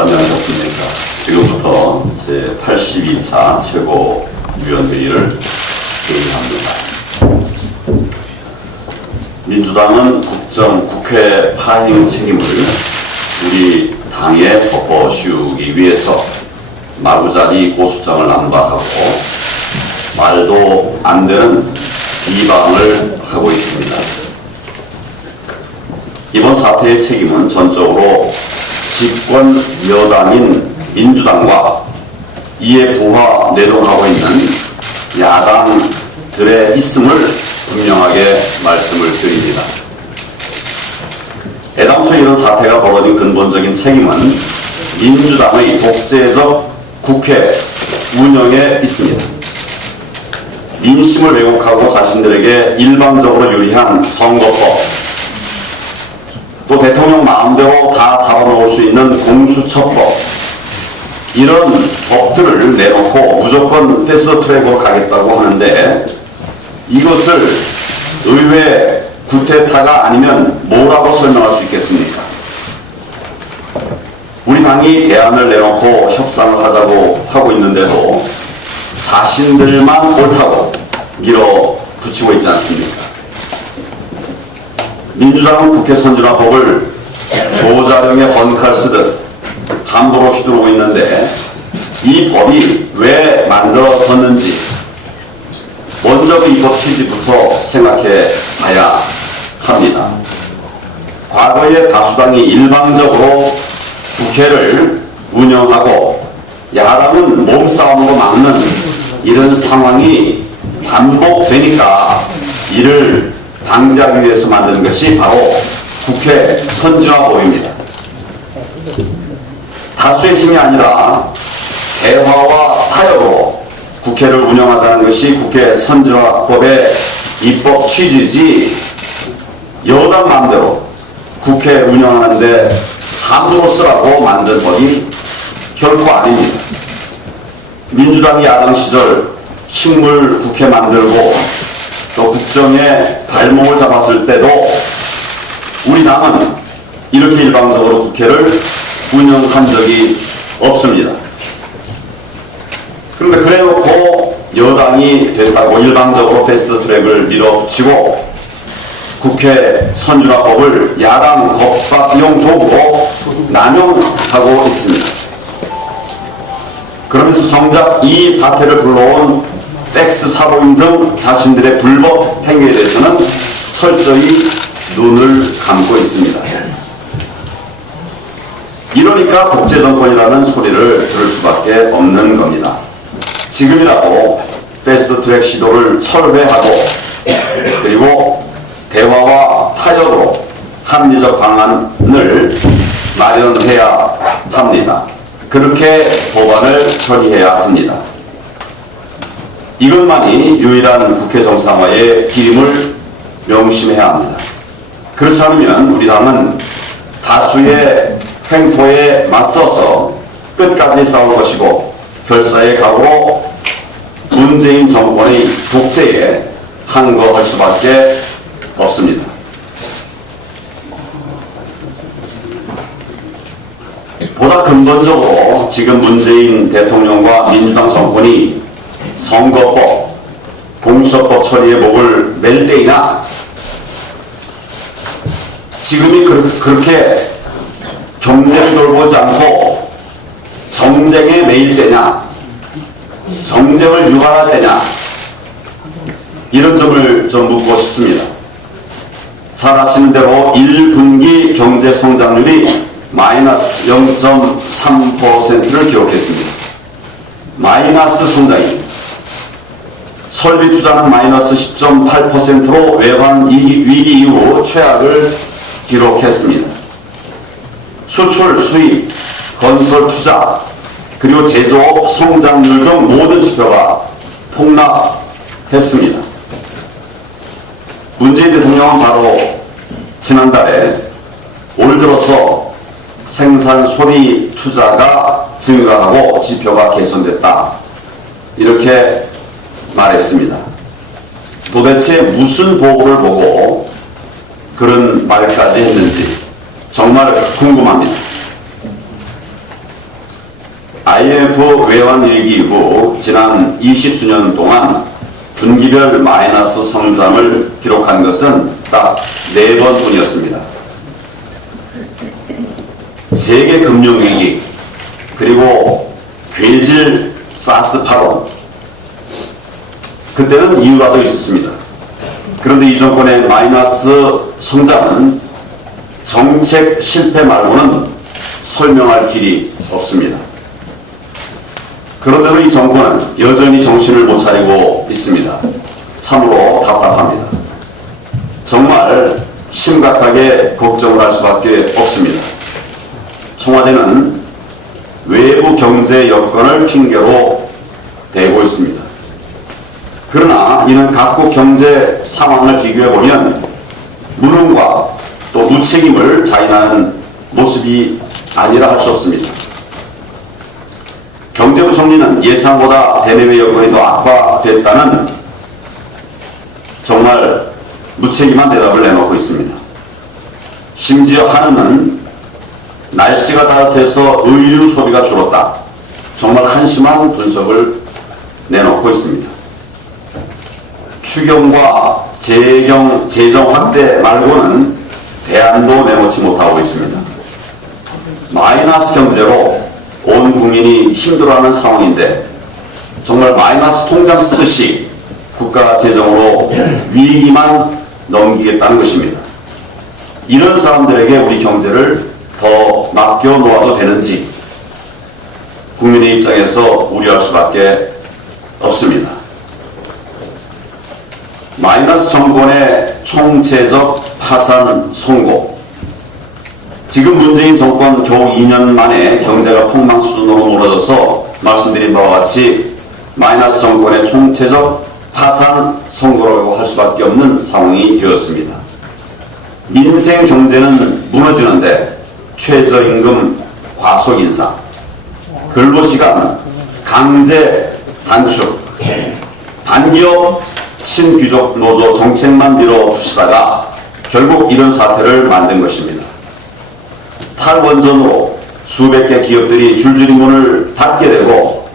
안녕하셨습니까. 지금부터 제82차 최고위원회의를 개의합니다. 민주당은 국회 파행 책임을 우리 당에 덮어씌우기 위해서 마구자리 고수장을 남발하고 말도 안 되는 비방을 하고 있습니다. 이번 사태의 책임은 전적으로 집권 여당인 민주당과 이에 부하 내동하고 있는 야당들의 있음을 분명하게 말씀을 드립니다. 애당초 이런 사태가 벌어진 근본적인 책임은 민주당의 독재적 국회 운영에 있습니다. 민심을 왜곡하고 자신들에게 일방적으로 유리한 선거법, 또 대통령 마음대로 다 잡아놓을 수 있는 공수처법, 이런 법들을 내놓고 무조건 패스트트랙으로 가겠다고 하는데, 이것을 의회 구태타가 아니면 뭐라고 설명할 수 있겠습니까? 우리 당이 대안을 내놓고 협상을 하자고 하고 있는데도 자신들만 옳다고 밀어붙이고 있지 않습니까? 민주당은 국회 선진화법을 조자룡에 헌칼 쓰듯 함부로 휘두르고 있는데, 이 법이 왜 만들어졌는지 먼저 이 법 취지부터 생각해 봐야 합니다. 과거에 다수당이 일방적으로 국회를 운영하고 야당은 몸싸움으로 막는 이런 상황이 반복되니까 이를 방지하기 위해서 만든 것이 바로 국회 선진화법입니다. 다수의 힘이 아니라 대화와 타협으로 국회를 운영하자는 것이 국회 선진화법의 입법 취지지, 여당 마음대로 국회 운영하는데 함부로 쓰라고 만든 법이 결코 아닙니다. 민주당이 야당 시절 식물 국회 만들고 또 국정에 발목을 잡았을 때도 우리 당은 이렇게 일방적으로 국회를 운영한 적이 없습니다. 그런데 그래놓고 여당이 됐다고 일방적으로 패스트트랙을 밀어붙이고 국회 선진화법을 야당 겁박용 도구로 남용하고 있습니다. 그러면서 정작 이 사태를 불러온 텍스 사보임 등 자신들의 불법 행위에 대해서는 철저히 눈을 감고 있습니다. 이러니까 독재정권이라는 소리를 들을 수밖에 없는 겁니다. 지금이라도 패스트트랙 시도를 철회하고 그리고 대화와 타협으로 합리적 방안을 마련해야 합니다. 그렇게 법안을 처리해야 합니다. 이것만이 유일한 국회 정상화의 길임을 명심해야 합니다. 그렇지 않으면 우리 당은 다수의 횡포에 맞서서 끝까지 싸울 것이고 결사의 각오로 문재인 정권의 독재에 항거할 수밖에 없습니다. 보다 근본적으로 지금 문재인 대통령과 민주당 정권이 선거법, 공수처법 처리에 목을 맬 때이나 지금이 그렇게 경제를 돌보지 않고 정쟁에 매일 때냐, 정쟁을 유발할 때냐, 이런 점을 좀 묻고 싶습니다. 잘 아시는 대로 1분기 경제 성장률이 마이너스 0.3%를 기록했습니다. 마이너스 성장입니다. 설비 투자는 마이너스 10.8%로 외환 위기 이후 최악을 기록했습니다. 수출, 수입, 건설 투자, 그리고 제조업 성장률 등 모든 지표가 폭락했습니다. 문재인 대통령은 바로 지난달에 올 들어서 생산 소비 투자가 증가하고 지표가 개선됐다, 이렇게 말했습니다. 도대체 무슨 보고를 보고 그런 말까지 했는지 정말 궁금합니다. IMF 외환 위기 이후 지난 20수년 동안 분기별 마이너스 성장을 기록한 것은 딱 4번뿐이었습니다. 세계 금융위기, 그리고 괴질 사스 파동, 그때는 이유가 있었습니다. 그런데 이 정권의 마이너스 성장은 정책 실패 말고는 설명할 길이 없습니다. 그런데도 이 정권은 여전히 정신을 못 차리고 있습니다. 참으로 답답합니다. 정말 심각하게 걱정을 할 수밖에 없습니다. 청와대는 외부 경제 여건을 핑계로 대고 있습니다. 그러나 이는 각국 경제 상황을 비교해보면 무능과 또 무책임을 자인하는 모습이 아니라 할 수 없습니다. 경제부총리는 예상보다 대내외 여건이 더 악화됐다는 정말 무책임한 대답을 내놓고 있습니다. 심지어 한은은 날씨가 따뜻해서 의류 소비가 줄었다, 정말 한심한 분석을 내놓고 있습니다. 추경과 재정 확대 말고는 대안도 내놓지 못하고 있습니다. 마이너스 경제로 온 국민이 힘들어하는 상황인데 정말 마이너스 통장 쓰듯이 국가 재정으로 위기만 넘기겠다는 것입니다. 이런 사람들에게 우리 경제를 더 맡겨놓아도 되는지 국민의 입장에서 우려할 수밖에 없습니다. 마이너스 정권의 총체적 파산 선고. 지금 문재인 정권 겨우 2년 만에 경제가 폭망 수준으로 무너져서 말씀드린 바와 같이 마이너스 정권의 총체적 파산 선고라고 할 수밖에 없는 상황이 되었습니다. 민생 경제는 무너지는데 최저임금 과속 인상, 근로시간 강제 단축, 반기업 친귀족 노조 정책만 밀어붙이다가 결국 이런 사태를 만든 것입니다. 탈원전으로 수백 개 기업들이 줄줄이 문을 닫게 되고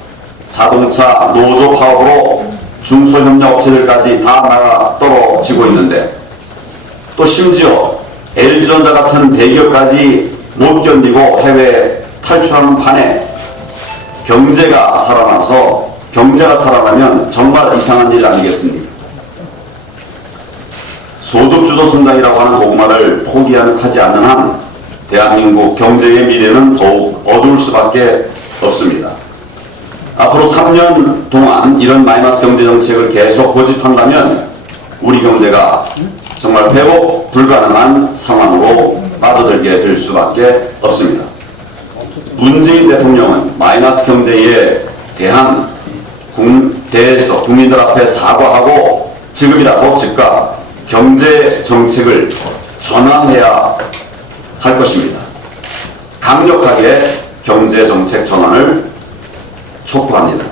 자동차 노조 파업으로 중소협력업체들까지 다 나가 떨어지고 있는데, 또 심지어 LG전자 같은 대기업까지 못 견디고 해외에 탈출하는 판에 경제가 살아나면 정말 이상한 일 아니겠습니까? 소득주도 성장이라고 하는 도구말을 포기하지 않는 한 대한민국 경제의 미래는 더욱 어두울 수밖에 없습니다. 앞으로 3년 동안 이런 마이너스 경제 정책을 계속 고집한다면 우리 경제가 정말 회복 불가능한 상황으로 빠져들게 될 수밖에 없습니다. 문재인 대통령은 마이너스 경제에 대해서 국민들 앞에 사과하고 지금이라도 즉각 경제 정책을 전환해야 할 것입니다. 강력하게 경제 정책 전환을 촉구합니다.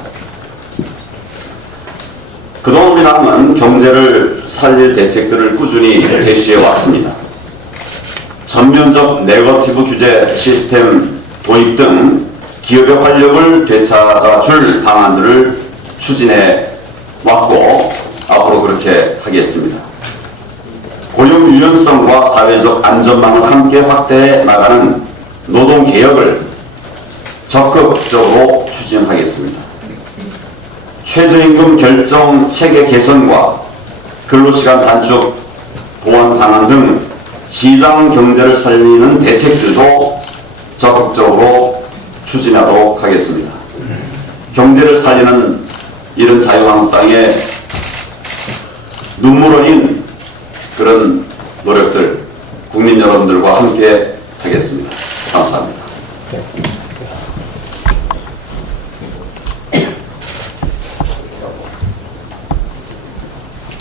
그동안 우리 당은 경제를 살릴 대책들을 꾸준히 제시해 왔습니다. 전면적 네거티브 규제 시스템 도입 등 기업의 활력을 되찾아줄 방안들을 추진해 왔고 앞으로 그렇게 하겠습니다. 고용 유연성과 사회적 안전망을 함께 확대해 나가는 노동개혁을 적극적으로 추진하겠습니다. 최저임금 결정 체계 개선과 근로시간 단축 보완 방안 등 시장 경제를 살리는 대책들도 적극적으로 추진하도록 하겠습니다. 경제를 살리는 이런 자유한국당의 눈물 어린 그런 노력들 국민 여러분들과 함께 하겠습니다. 감사합니다.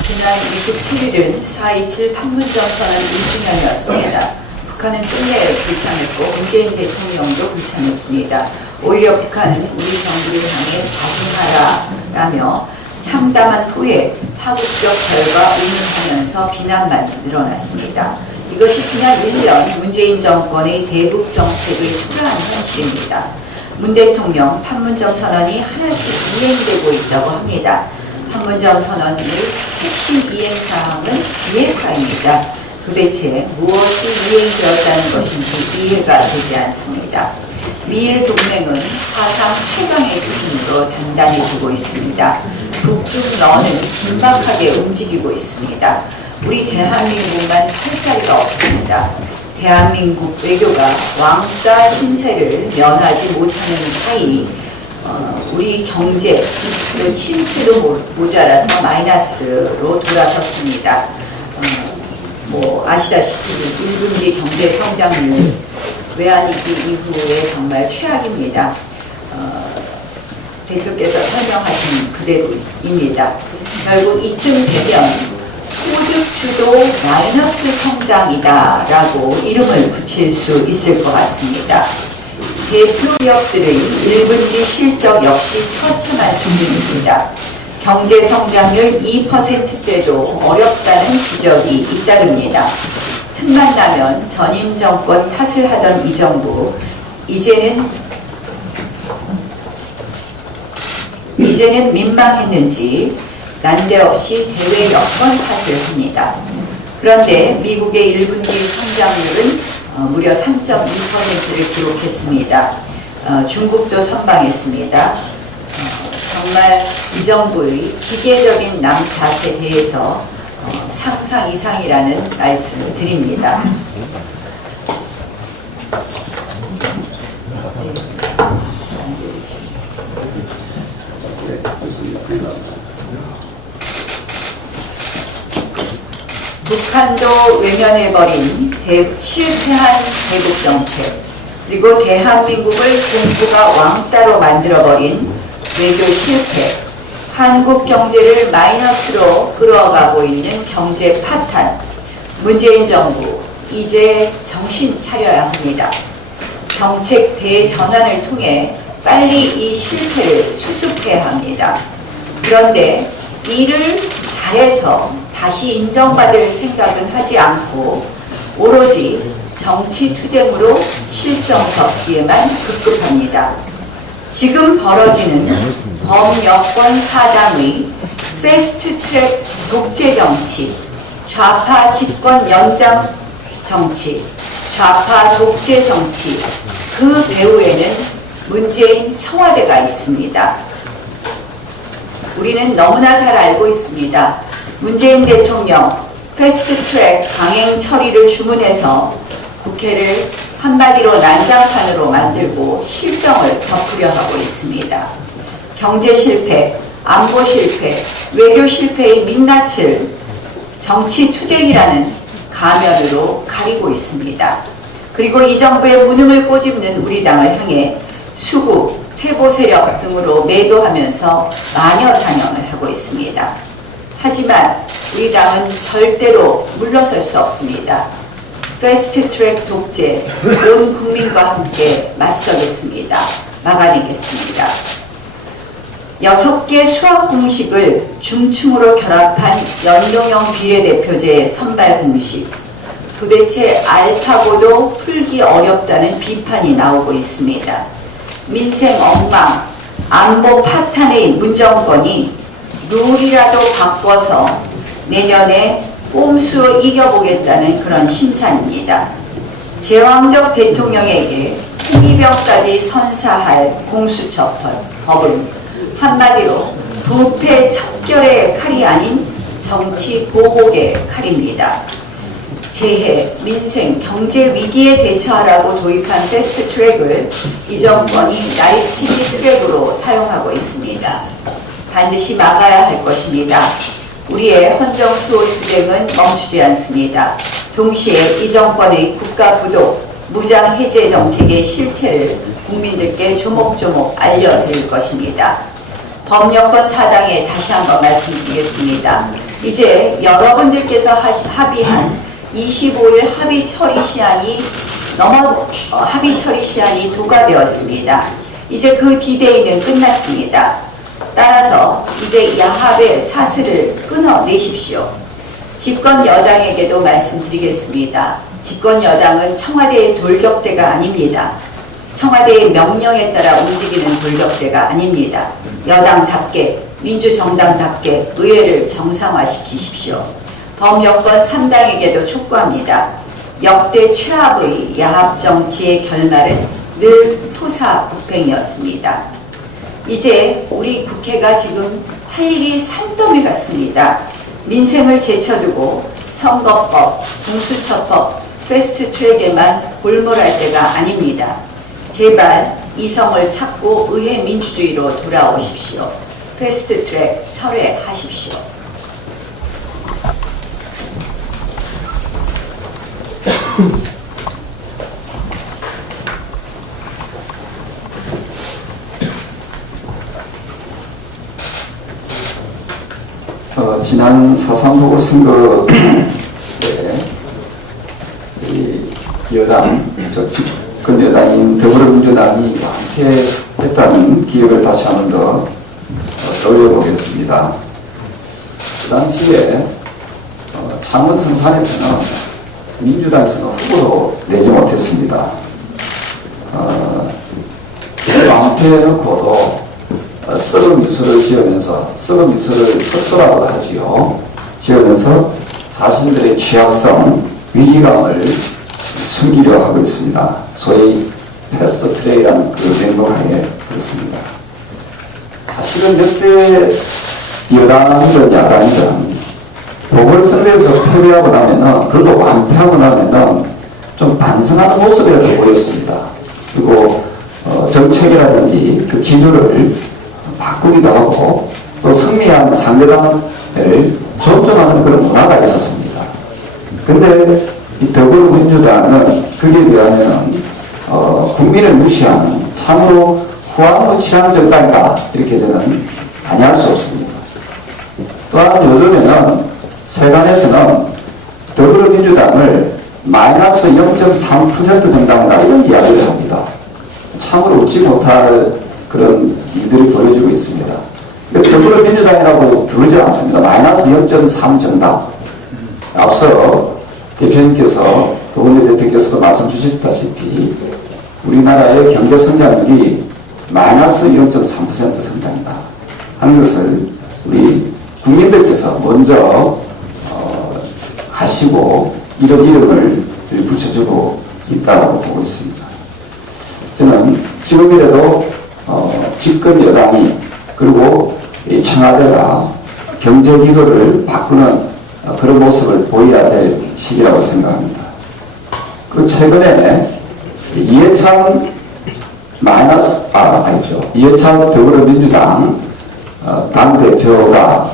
지난 27일은 4.27 판문점 선언 1주년이었습니다. 북한은 끝내 불참했고 문재인 대통령도 불참했습니다. 오히려 북한은 우리 정부를 향해 자중하라라며 참담한 후에 파국적 결과 운운하면서 비난만 늘어났습니다. 이것이 지난 1년 문재인 정권의 대북 정책을 초래한 현실입니다. 문 대통령 판문점 선언이 하나씩 이행되고 있다고 합니다. 판문점 선언의 핵심 이행사항은 비핵화입니다. 도대체 무엇이 이행되었다는 것인지 이해가 되지 않습니다. 미일 동맹은 사상 최강의 수준으로 단단해지고 있습니다. 북중러는 긴박하게 움직이고 있습니다. 우리 대한민국만 설 자리가 없습니다. 대한민국 외교가 왕따 신세를 면하지 못하는 사이 우리 경제 침체도 모자라서 마이너스로 돌아섰습니다. 아시다시피 1분기 경제 성장률 외환위기 이후에 정말 최악입니다. 대표께서 설명하신 그대로입니다. 결국 이쯤 되면 소득주도 마이너스 성장이다라고 이름을 붙일 수 있을 것 같습니다. 대표 기업들의 1분기 실적 역시 처참한 수준입니다. 경제 성장률 2%대도 어렵다는 지적이 잇따릅니다. 틈만 나면 전임 정권 탓을 하던 이 정부, 이제는 민망했는지 난데없이 대외 여건 탓을 합니다. 그런데 미국의 1분기 성장률은 무려 3.2%를 기록했습니다. 중국도 선방했습니다. 정말 이 정부의 기계적인 남 탓에 대해서 상상 이상이라는 말씀을 드립니다. 북한도 외면해버린 실패한 대북 정책, 그리고 대한민국을 정부가 왕따로 만들어버린 외교 실패, 한국 경제를 마이너스로 끌어가고 있는 경제 파탄, 문재인 정부 이제 정신 차려야 합니다. 정책 대전환을 통해 빨리 이 실패를 수습해야 합니다. 그런데 이를 잘해서 다시 인정받을 생각은 하지 않고 오로지 정치 투쟁으로 실정 덮기에만 급급합니다. 지금 벌어지는 범여권 사당의 패스트트랙 독재 정치, 좌파 집권 연장 정치, 좌파 독재 정치, 그 배후에는 문재인 청와대가 있습니다. 우리는 너무나 잘 알고 있습니다. 문재인 대통령 패스트트랙 강행 처리를 주문해서 국회를 한마디로 난장판으로 만들고 실정을 덮으려 하고 있습니다. 경제 실패, 안보 실패, 외교 실패의 민낯을 정치 투쟁이라는 가면으로 가리고 있습니다. 그리고 이 정부의 무능을 꼬집는 우리 당을 향해 수구, 퇴보 세력 등으로 매도하면서 마녀 사냥을 하고 있습니다. 하지만 우리 당은 절대로 물러설 수 없습니다. 패스트트랙 독재, 온 국민과 함께 맞서겠습니다. 막아내겠습니다. 6개 수학 공식을 중충으로 결합한 연동형 비례대표제 선발 공식, 도대체 알파고도 풀기 어렵다는 비판이 나오고 있습니다. 민생 엉망, 안보 파탄의 문정권이 룰이라도 바꿔서 내년에 꼼수로 이겨보겠다는 그런 심산입니다. 제왕적 대통령에게 홍위병까지 선사할 공수처법은 한마디로 부패 척결의 칼이 아닌 정치 보복의 칼입니다. 재해, 민생, 경제 위기에 대처하라고 도입한 패스트 트랙을 이 정권이 날치기 트랙으로 사용하고 있습니다. 반드시 막아야 할 것입니다. 우리의 헌정수호 투쟁은 멈추지 않습니다. 동시에 이 정권의 국가 부도, 무장 해제 정책의 실체를 국민들께 조목조목 알려드릴 것입니다. 법령권 4당에 다시 한번 말씀드리겠습니다. 이제 여러분들께서 합의한 25일 합의 처리 시한이 도과되었습니다. 이제 그 디데이는 끝났습니다. 따라서 이제 야합의 사슬을 끊어내십시오. 집권 여당에게도 말씀드리겠습니다. 집권 여당은 청와대의 돌격대가 아닙니다. 청와대의 명령에 따라 움직이는 돌격대가 아닙니다. 여당답게, 민주정당답게 의회를 정상화시키십시오. 범여권 3당에게도 촉구합니다. 역대 최악의 야합 정치의 결말은 늘 토사구팽이었습니다. 이제 우리 국회가 지금 할 일이 산더미 같습니다. 민생을 제쳐두고 선거법, 공수처법, 패스트트랙에만 골몰할 때가 아닙니다. 제발 이성을 찾고 의회 민주주의로 돌아오십시오. 패스트트랙 철회하십시오. 지난 4.3 보궐선거 때 여당, 집권 여당인 더불어민주당이 함께 했다는 기억을 다시 한 번 더 떠올려보겠습니다. 그 당시에 창원 성산에서는 민주당에서는 후보로 내지 못했습니다. 왕패해놓고도 썩은 미소를 지으면서, 썩은 미소를 썩소라고 하지요. 지으면서 자신들의 취약성, 위기감을 숨기려 하고 있습니다. 소위 패스트 트레이라는 그 맹목하에 그렇습니다. 사실은 그때 여당이든 야당이든 보궐선거에서 패배하고 나면은, 그것도 완패하고 나면은 좀 반성하는 모습이라도 보였습니다. 그리고 정책이라든지 그 기조를 바꾸기도 하고 또 승리한 상대방을 존중하는 그런 문화가 있었습니다. 그런데 이 더불어민주당은 그게 비하면 국민을 무시하는 참으로 후한무치한 정당이다, 이렇게 저는 아니할 수 없습니다. 또한 요즘에는 세간에서는 더불어민주당을 마이너스 0.3% 정당이다, 이런 이야기를 합니다. 참으로 웃지 못할 그런 일들이 벌어지고 있습니다. 더불어민주당이라고 부르지 않습니다. 마이너스 0.3 정당. 앞서 대표님께서, 노원재 대표께서도 말씀 주셨다시피 우리나라의 경제 성장률이 마이너스 0.3% 성장이다 하는 것을 우리 국민들께서 먼저 하시고 이런 이름을 붙여주고 있다고 보고 있습니다. 저는 지금이라도 집권 여당이, 그리고 청와대가 경제 기조를 바꾸는 그런 모습을 보여야 될 시기라고 생각합니다. 그 최근에 이해찬 더불어민주당 당대표가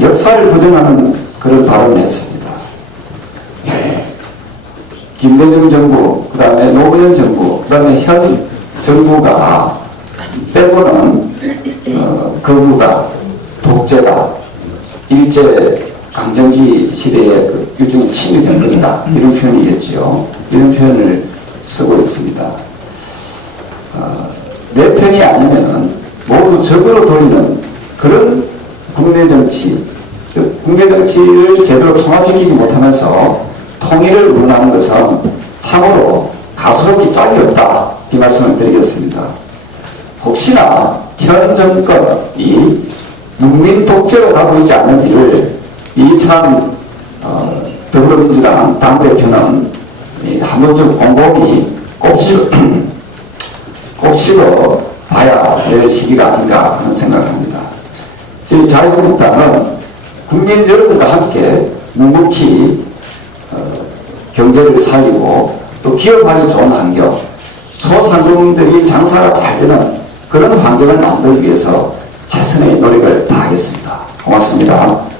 역사를 부정하는 그런 발언을 했습니다. 김대중 정부, 그 다음에 노무현 정부, 그 다음에 현 정부가 빼고는 거부다, 독재다, 일제 강점기 시대의 그 일종의 친위 정권이다, 이런 표현이겠지요. 이런 표현을 쓰고 있습니다. 내 편이 아니면은 모두 적으로 돌리는 그런 국내 정치, 국내 정치를 제대로 통합시키지 못하면서 통일을 운운하는 것은 참으로 가소롭기 짝이 없다, 이 말씀을 드리겠습니다. 혹시나 현 정권이 국민 독재로 가고 있지 않는지를 이참 더불어민주당 당대표는 한 번쯤 곰곰이 곱씹어 봐야 될 시기가 아닌가 하는 생각을 합니다. 저희 자유한국당은 국민 여러분과 함께 묵묵히 경제를 살리고 또 기업하기 좋은 환경, 소상공인들이 장사가 잘 되는 그런 환경을 만들기 위해서 최선의 노력을 다하겠습니다. 고맙습니다.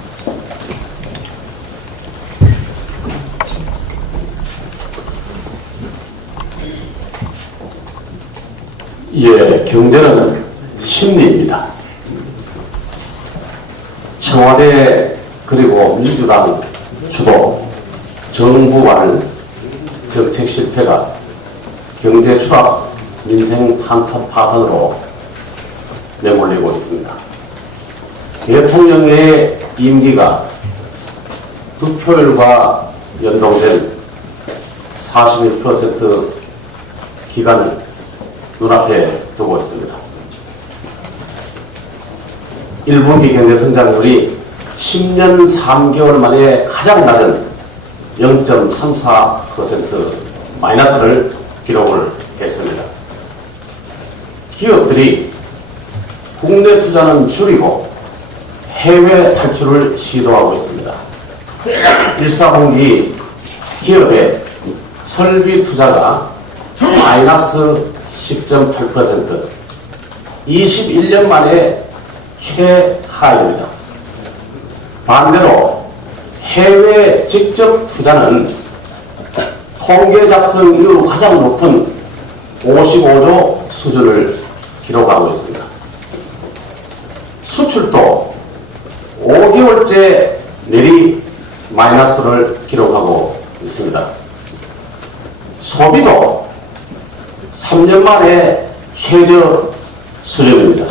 예, 경제는 심리입니다. 청와대 그리고 민주당 주도 정부 간 정책 실패가 경제 추락, 민생 파탄으로 내몰리고 있습니다. 대통령의 임기가 득표율과 연동된 41% 기간을 눈앞에 두고 있습니다. 1분기 경제 성장률이 10년 3개월 만에 가장 낮은 0.34% 마이너스를 기록을 했습니다. 기업들이 국내 투자는 줄이고 해외 탈출을 시도하고 있습니다. 1사분기 기업의 설비 투자가 마이너스 10.8%, 21년 만에 최하입니다. 반대로 해외 직접 투자는 통계 작성 이후 가장 높은 55조 수준을 기록하고 있습니다. 수출도 5개월째 내리 마이너스를 기록하고 있습니다. 소비도 3년 만에 최저 수준입니다.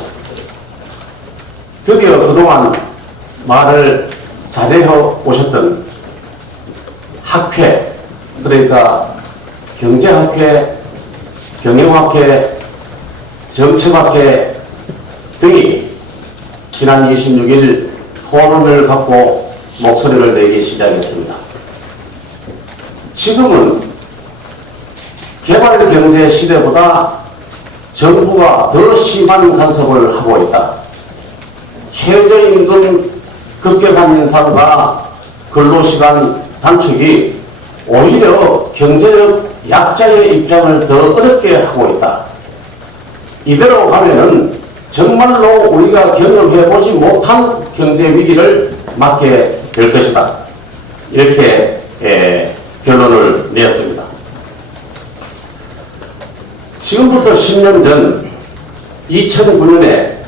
드디어 그동안 말을 자제해 오셨던 학회, 그러니까 경제학회, 경영학회, 정책학회 등이 지난 26일 토론을 갖고 목소리를 내기 시작했습니다. 지금은 개발경제 시대보다 정부가 더 심한 간섭을 하고 있다. 최저임금 급격한 인상과 근로시간 단축이 오히려 경제적 약자의 입장을 더 어렵게 하고 있다. 이대로 가면은 정말로 우리가 경험해보지 못한 경제 위기를 맞게 될 것이다. 이렇게 결론을 내었습니다. 지금부터 10년 전 2009년에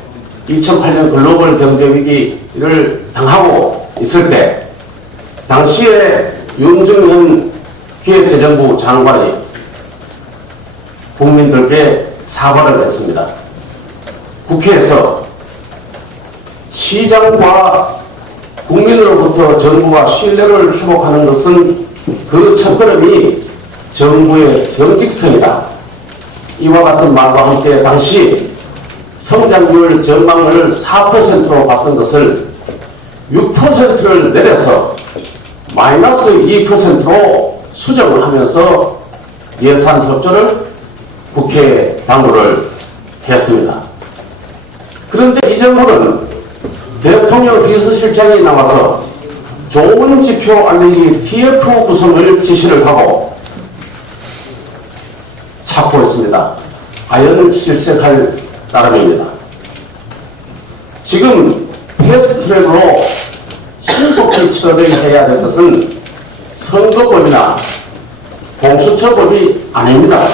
2008년 글로벌 경제 위기를 당하고 있을 때 당시에 윤중현 기획재정부 장관이 국민들께 사과를 했습니다. 국회에서 시장과 국민으로부터 정부가 신뢰를 회복하는 것은 그 첫걸음이 정부의 정직성이다. 이와 같은 말과 함께 당시 성장률 전망을 4%로 봤던 것을 6%를 내려서 마이너스 2%로 수정을 하면서 예산 협조를 국회에 당부를 했습니다. 그런데 이 정부는 대통령 비서실장이 나와서 좋은 지표 알리기 TF 구성을 지시를 하고 찾고 있습니다. 과연 실색할 따름입니다. 지금 패스트트랙으로 신속히 처리해야 될 것은 선거법이나 공수처법이 아닙니다.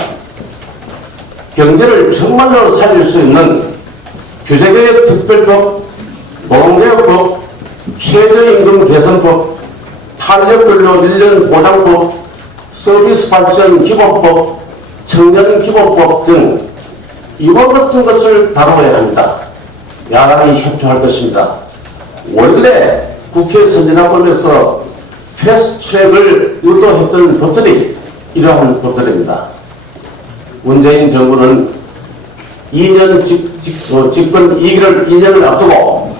경제를 정말로 살릴 수 있는 규제개혁 특별법, 노동개혁법, 최저임금 개선법, 탄력근로 1년 보장법, 서비스 발전 기본법, 청년기본법 등 이와 같은 것을 다뤄야 합니다. 야당이 협조할 것입니다. 원래 국회 선진화법에서 패스트트랙을 의도했던 법들이 이러한 법들입니다. 문재인 정부는 2년 집권 2년을 앞두고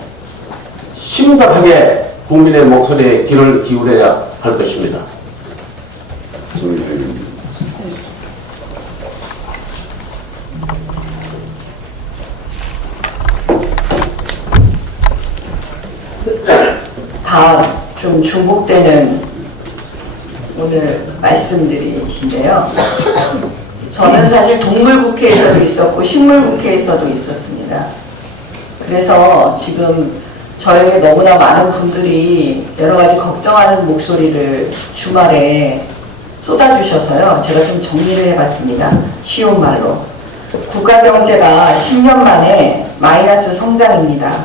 심각하게 국민의 목소리에 귀를 기울여야 할 것입니다. 다 좀 중복되는 오늘 말씀드리신데요. 저는 사실 동물국회에서도 있었고 식물국회에서도 있었습니다. 그래서 지금 저에게 너무나 많은 분들이 여러 가지 걱정하는 목소리를 주말에 쏟아주셔서요. 제가 좀 정리를 해봤습니다. 쉬운 말로. 국가경제가 10년 만에 마이너스 성장입니다.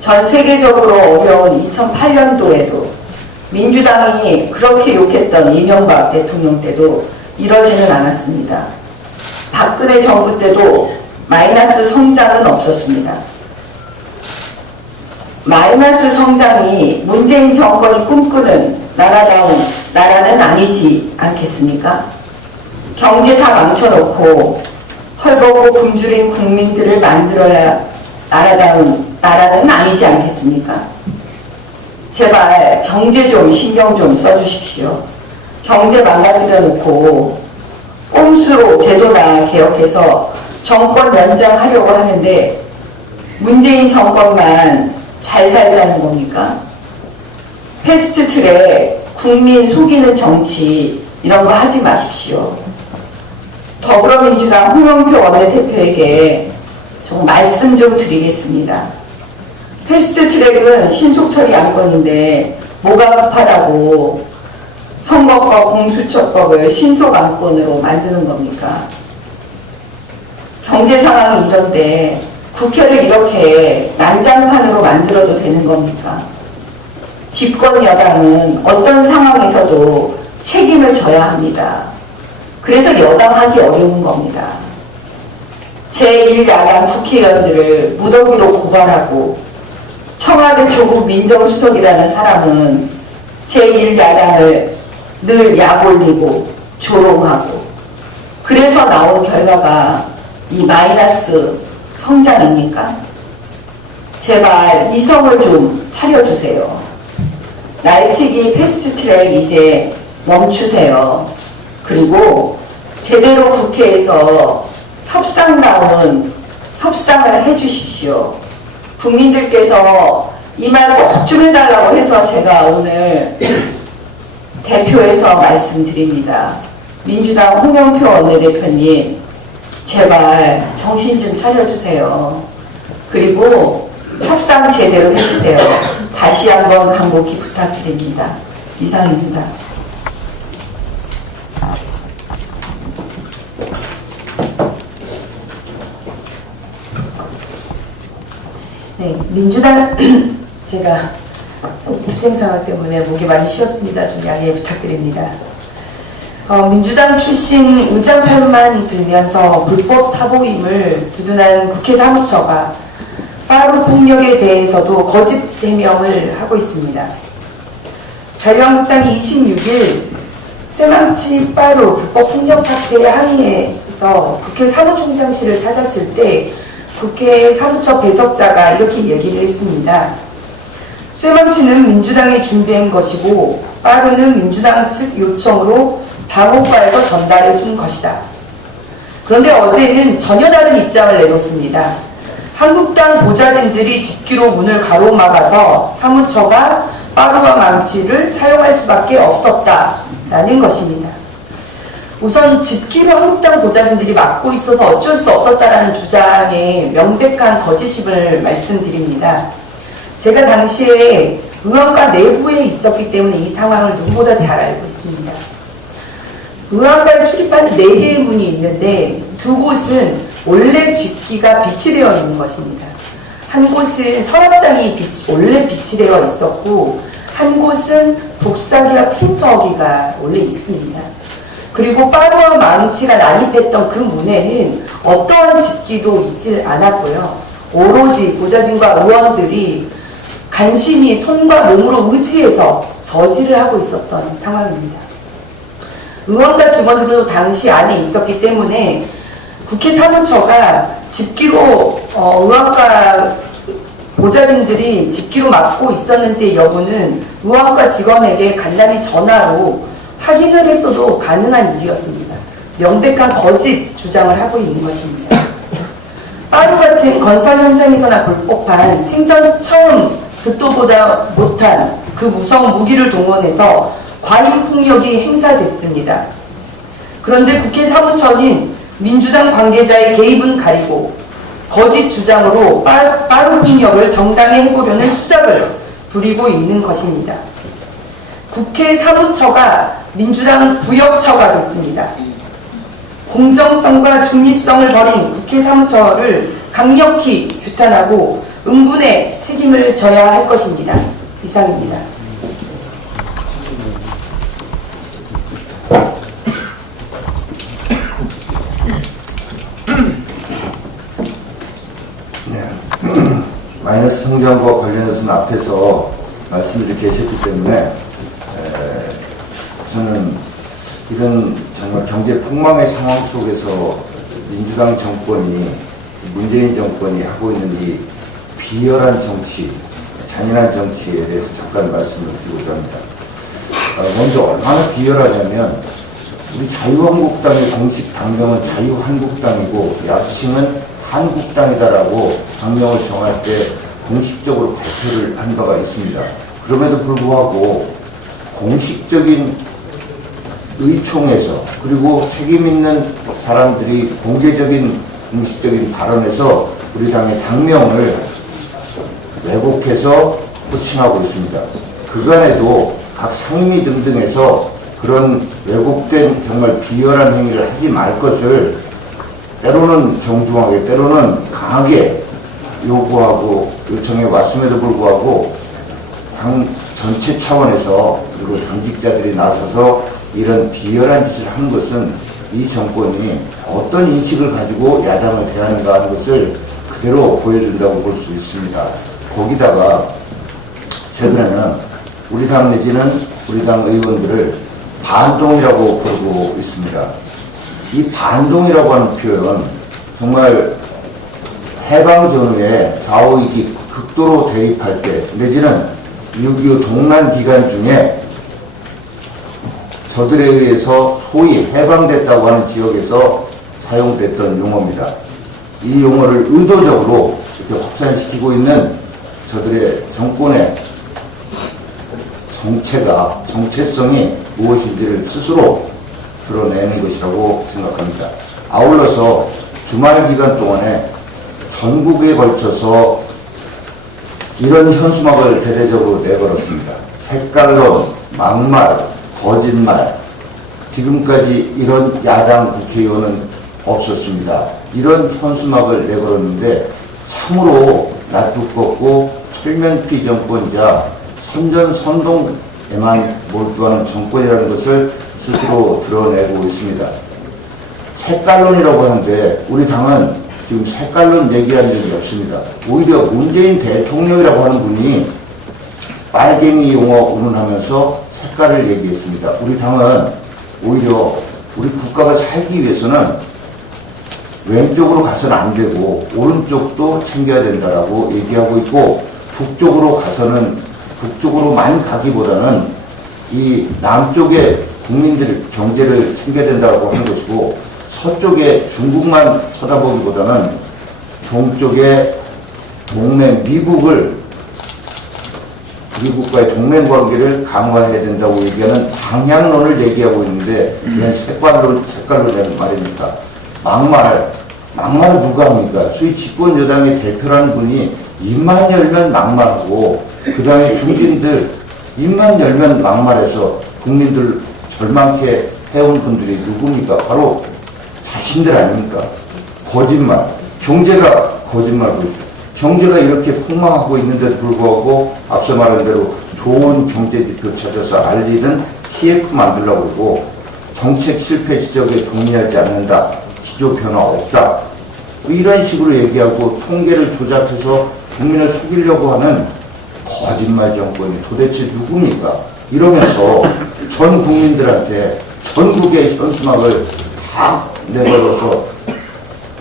전 세계적으로 어려운 2008년도에도 민주당이 그렇게 욕했던 이명박 대통령 때도 이러지는 않았습니다. 박근혜 정부 때도 마이너스 성장은 없었습니다. 마이너스 성장이 문재인 정권이 꿈꾸는 나라다운 나라는 아니지 않겠습니까? 경제 다 망쳐놓고 헐벗고 굶주린 국민들을 만들어야 나라다운 나라는 아니지 않겠습니까? 제발 경제 좀 신경 좀 써주십시오. 경제 망가뜨려 놓고 꼼수로 제도나 개혁해서 정권 연장하려고 하는데 문재인 정권만 잘 살자는 겁니까? 패스트트랙, 국민 속이는 정치 이런 거 하지 마십시오. 더불어민주당 홍영표 원내대표에게 좀 말씀 좀 드리겠습니다. 패스트트랙은 신속처리 안건인데 뭐가 급하다고 선거법, 공수처법을 신속 안건으로 만드는 겁니까? 경제 상황이 이런데 국회를 이렇게 난장판으로 만들어도 되는 겁니까? 집권 여당은 어떤 상황에서도 책임을 져야 합니다. 그래서 여당하기 어려운 겁니다. 제1야당 국회의원들을 무더기로 고발하고 청와대 조국 민정수석이라는 사람은 제1야당을 늘 약올리고 조롱하고 그래서 나온 결과가 이 마이너스 성장입니까? 제발 이성을 좀 차려주세요. 날치기 패스트트랙 이제 멈추세요. 그리고 제대로 국회에서 협상다운 협상을 해주십시오. 국민들께서 이 말 꼭 좀 해달라고 해서 제가 오늘 대표해서 말씀드립니다. 민주당 홍영표 원내대표님 제발 정신 좀 차려주세요. 그리고 협상 제대로 해주세요. 다시 한번 간곡히 부탁드립니다. 이상입니다. 네, 민주당 제가 투쟁 상황 때문에 목이 많이 쉬었습니다. 좀 양해 부탁드립니다. 민주당 출신 의장팔만 들면서 불법 사보임을 두둔한 국회 사무처가 빠루 폭력에 대해서도 거짓 해명을 하고 있습니다. 자유한국당이 26일 쇠망치 빠루 불법 폭력 사태에 항의해서 국회 사무총장실을 찾았을 때 국회 사무처 배석자가 이렇게 얘기를 했습니다. 쇠망치는 민주당이 준비한 것이고 빠루는 민주당 측 요청으로 방호과에서 전달해 준 것이다. 그런데 어제는 전혀 다른 입장을 내놓습니다. 한국당 보좌진들이 집기로 문을 가로막아서 사무처가 빠루와 망치를 사용할 수밖에 없었다라는 것입니다. 우선 집기로 한국당 보좌진들이 막고 있어서 어쩔 수 없었다라는 주장에 명백한 거짓임을 말씀드립니다. 제가 당시에 의원과 내부에 있었기 때문에 이 상황을 누구보다 잘 알고 있습니다. 의원과에 출입하는 4개의 문이 있는데 두 곳은 원래 집기가 비치되어 있는 것입니다. 한 곳은 서랍장이 원래 비치되어 있었고 한 곳은 독사기와 프린터기가 원래 있습니다. 그리고 빠루와 망치가 난입했던 그 문에는 어떠한 집기도 있지 않았고요. 오로지 보좌진과 의원들이 간신히 손과 몸으로 의지해서 저지를 하고 있었던 상황입니다. 의원과 직원들도 당시 안에 있었기 때문에 국회 사무처가 집기로 의원과 보좌진들이 집기로 막고 있었는지 여부는 의원과 직원에게 간단히 전화로 확인을 했어도 가능한 일이었습니다. 명백한 거짓 주장을 하고 있는 것입니다. 빠루 같은 건설 현장에서나 불법한 생전 처음 듣도 보다 못한 그 무서운 무기를 동원해서 과잉폭력이 행사됐습니다. 그런데 국회 사무처는 민주당 관계자의 개입은 가리고 거짓 주장으로 빠른 폭력을 정당에 해보려는 수작을 부리고 있는 것입니다. 국회 사무처가 민주당 부역처가 됐습니다. 공정성과 중립성을 버린 국회 사무처를 강력히 규탄하고 응분의 책임을 져야 할 것입니다. 이상입니다. 마이너스 성장과 관련해서는 앞에서 말씀들이 계셨기 때문에 저는 이런 정말 경제 폭망의 상황 속에서 민주당 정권이, 문재인 정권이 하고 있는 이 비열한 정치, 잔인한 정치에 대해서 잠깐 말씀을 드리고자 합니다. 먼저 얼마나 비열하냐면 우리 자유한국당의 공식 당명은 자유한국당이고 약칭은 한국당이다라고 당명을 정할 때 공식적으로 발표를 한 바가 있습니다. 그럼에도 불구하고 공식적인 의총에서 그리고 책임 있는 사람들이 공개적인 공식적인 발언에서 우리 당의 당명을 왜곡해서 호칭하고 있습니다. 그간에도 각 상임위 등등에서 그런 왜곡된 정말 비열한 행위를 하지 말 것을 때로는 정중하게 때로는 강하게 요구하고 요청해 왔음에도 불구하고 당 전체 차원에서 그리고 당직자들이 나서서 이런 비열한 짓을 한 것은 이 정권이 어떤 인식을 가지고 야당을 대하는가 하는 것을 그대로 보여준다고 볼 수 있습니다. 거기다가 최근에는 우리 당 내지는 우리 당 의원들을 반동이라고 부르고 있습니다. 이 반동이라고 하는 표현 정말 해방 전후에 좌우익이 극도로 대립할 때 내지는 6.25 동란 기간 중에 저들에 의해서 소위 해방됐다고 하는 지역에서 사용됐던 용어입니다. 이 용어를 의도적으로 이렇게 확산시키고 있는 저들의 정권의 정체성이 무엇인지를 스스로 드러내는 것이라고 생각합니다. 아울러서 주말 기간 동안에 전국에 걸쳐서 이런 현수막을 대대적으로 내걸었습니다. 색깔론, 막말, 거짓말. 지금까지 이런 야당 국회의원은 없었습니다. 이런 현수막을 내걸었는데 참으로 낯두껍고 철면피 정권이자 선전선동에만 몰두하는 정권이라는 것을 스스로 드러내고 있습니다. 색깔론이라고 하는데 우리 당은 지금 색깔론 얘기한 적이 없습니다. 오히려 문재인 대통령이라고 하는 분이 빨갱이 용어 운운하면서 색깔을 얘기했습니다. 우리 당은 오히려 우리 국가가 살기 위해서는 왼쪽으로 가서는 안 되고 오른쪽도 챙겨야 된다라고 얘기하고 있고 북쪽으로 가서는 북쪽으로만 가기보다는 이 남쪽의 국민들 경제를 챙겨야 된다고 하는 것이고 서쪽에 중국만 쳐다보기보다는 동쪽의 동맹 미국과의 동맹 관계를 강화해야 된다고 얘기하는 방향론을 얘기하고 있는데 그냥 색깔론이라는 말입니까? 막말을 누가 합니까? 소위 집권 여당의 대표라는 분이 입만 열면 막말하고 그 다음에 중진들 입만 열면 막말해서 국민들 절망케 해온 분들이 누굽니까? 바로 자신들 아닙니까? 거짓말. 경제가 거짓말고 경제가 이렇게 폭망하고 있는데도 불구하고 앞서 말한 대로 좋은 경제지표 찾아서 알리는 TF 만들려고 그러고 정책 실패 지적에 동의하지 않는다. 기조 변화 없다. 이런 식으로 얘기하고 통계를 조작해서 국민을 속이려고 하는 거짓말 정권이 도대체 누굽니까? 이러면서 전 국민들한테 전국의 현수막을 다 내걸어서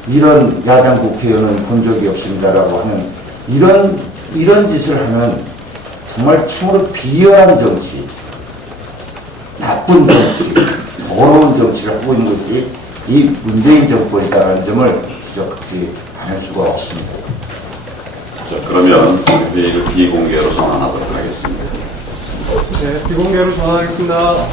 이런 야당 국회의원은 본 적이 없습니다라고 하는 이런 짓을 하는 정말 참으로 비열한 정치, 나쁜 정치, 더러운 정치를 하고 있는 것이 이 문재인 정권이다라는 점을 지적하지 않을 수가 없습니다. 자, 그러면 회의를 비공개로 선언하도록 하겠습니다. 네, 비공개로 전환하겠습니다.